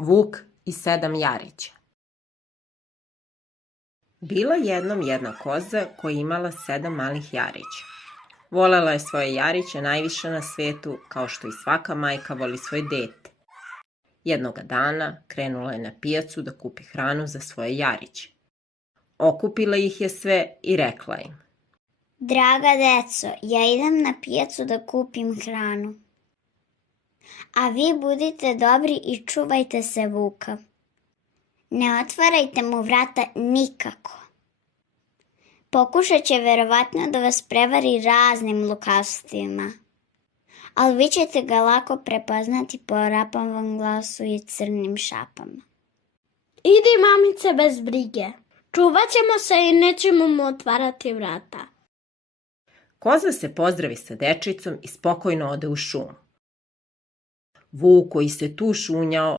Vuk i 7 jarića. Bila jednom jedna koza koja je imala 7 malih jarića. Volela je svoje jariće najviše na svetu, kao što i svaka majka voli svoje dete. Jednoga dana krenula je na pijacu da kupi hranu za svoje jariće. Okupila ih je sve i rekla im: Draga deco, ja idem na pijacu da kupim hranu. A vi budite dobri i čuvajte se vuka. Ne otvarajte mu vrata nikako. Pokušat će verovatno da vas prevari raznim lukavstvima, ali vi ćete ga lako prepoznati po rapavom glasu i crnim šapama. Idi, mamice, bez brige. Čuvat ćemo se i nećemo mu otvarati vrata. Koza se pozdravi sa dečicom i spokojno ode u šumu. Vuk koji se tu šunjao